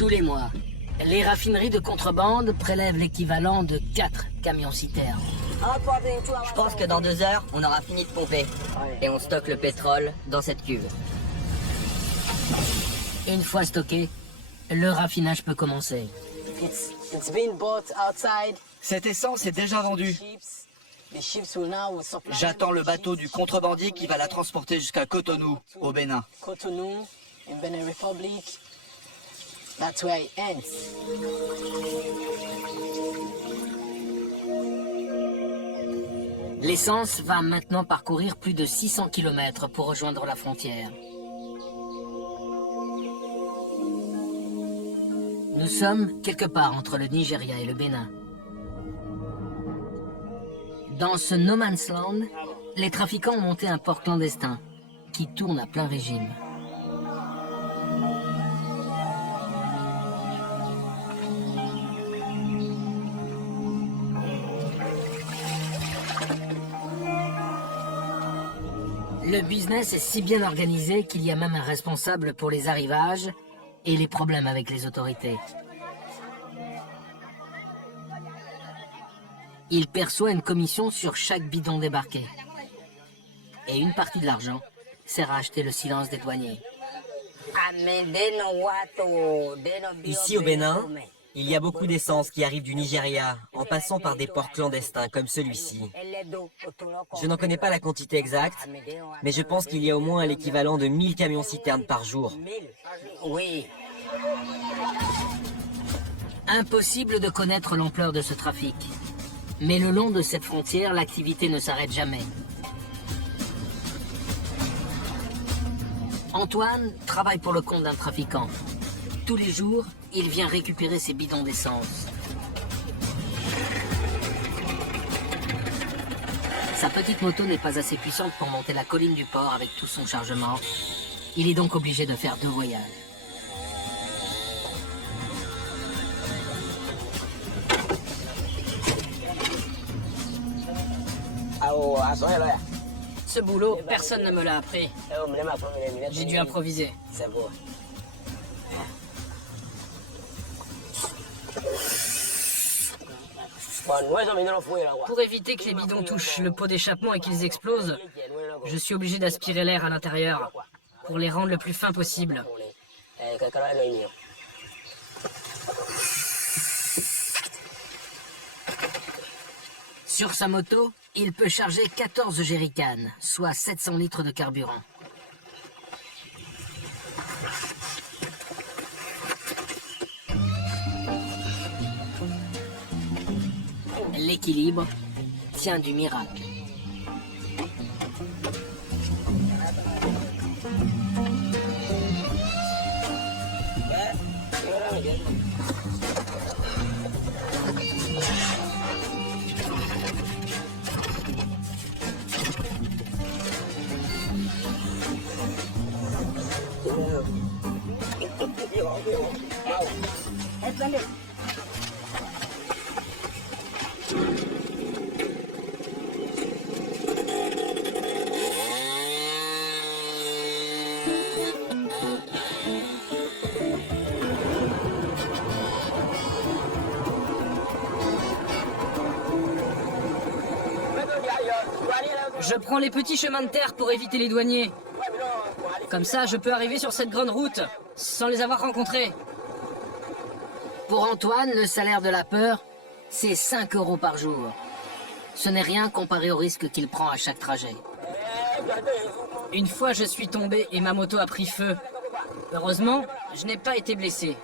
Tous les mois, les raffineries de contrebande prélèvent l'équivalent de 4 camions-citernes. Je pense que dans 2 heures, on aura fini de pomper. Et on stocke le pétrole dans cette cuve. Une fois stocké, le raffinage peut commencer. Cette essence est déjà vendue. J'attends le bateau du contrebandier qui va la transporter jusqu'à Cotonou, au Bénin. That's where it ends. L'essence va maintenant parcourir plus de 600 km pour rejoindre la frontière. Nous sommes quelque part entre le Nigeria et le Bénin. Dans ce no man's land, les trafiquants ont monté un port clandestin qui tourne à plein régime. Le business est si bien organisé qu'il y a même un responsable pour les arrivages et les problèmes avec les autorités. Il perçoit une commission sur chaque bidon débarqué. Et une partie de l'argent sert à acheter le silence des douaniers. Ici au Bénin, il y a beaucoup d'essence qui arrive du Nigeria, en passant par des ports clandestins comme celui-ci. Je n'en connais pas la quantité exacte, mais je pense qu'il y a au moins l'équivalent de 1000 camions-citernes par jour. Oui. Impossible de connaître l'ampleur de ce trafic. Mais le long de cette frontière, l'activité ne s'arrête jamais. Antoine travaille pour le compte d'un trafiquant. Tous les jours, il vient récupérer ses bidons d'essence. Sa petite moto n'est pas assez puissante pour monter la colline du port avec tout son chargement. Il est donc obligé de faire 2 voyages. Ce boulot, personne ne me l'a appris. J'ai dû improviser. Pour éviter que les bidons touchent le pot d'échappement et qu'ils explosent, je suis obligé d'aspirer l'air à l'intérieur pour les rendre le plus fins possible. Sur sa moto, il peut charger 14 jerrycans, soit 700 litres de carburant. L'équilibre tient du miracle. Je prends les petits chemins de terre pour éviter les douaniers. Comme ça, je peux arriver sur cette grande route sans les avoir rencontrés. Pour Antoine, le salaire de la peur, c'est 5 € par jour. Ce n'est rien comparé au risque qu'il prend à chaque trajet. Une fois, je suis tombé et ma moto a pris feu. Heureusement, je n'ai pas été blessé.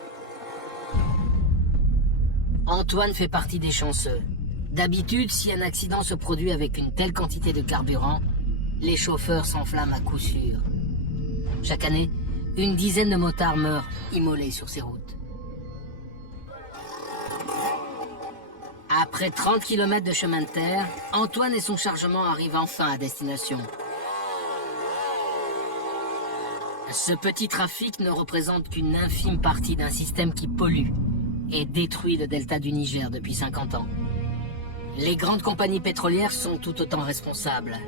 Antoine fait partie des chanceux. D'habitude, si un accident se produit avec une telle quantité de carburant, les chauffeurs s'enflamment à coup sûr. Chaque année, une dizaine de motards meurent immolés sur ces routes. Après 30 km de chemin de terre, Antoine et son chargement arrivent enfin à destination. Ce petit trafic ne représente qu'une infime partie d'un système qui pollue et détruit le delta du Niger depuis 50 ans. Les grandes compagnies pétrolières sont tout autant responsables.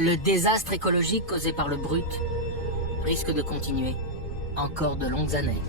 le désastre écologique causé par le brut risque de continuer encore de longues années.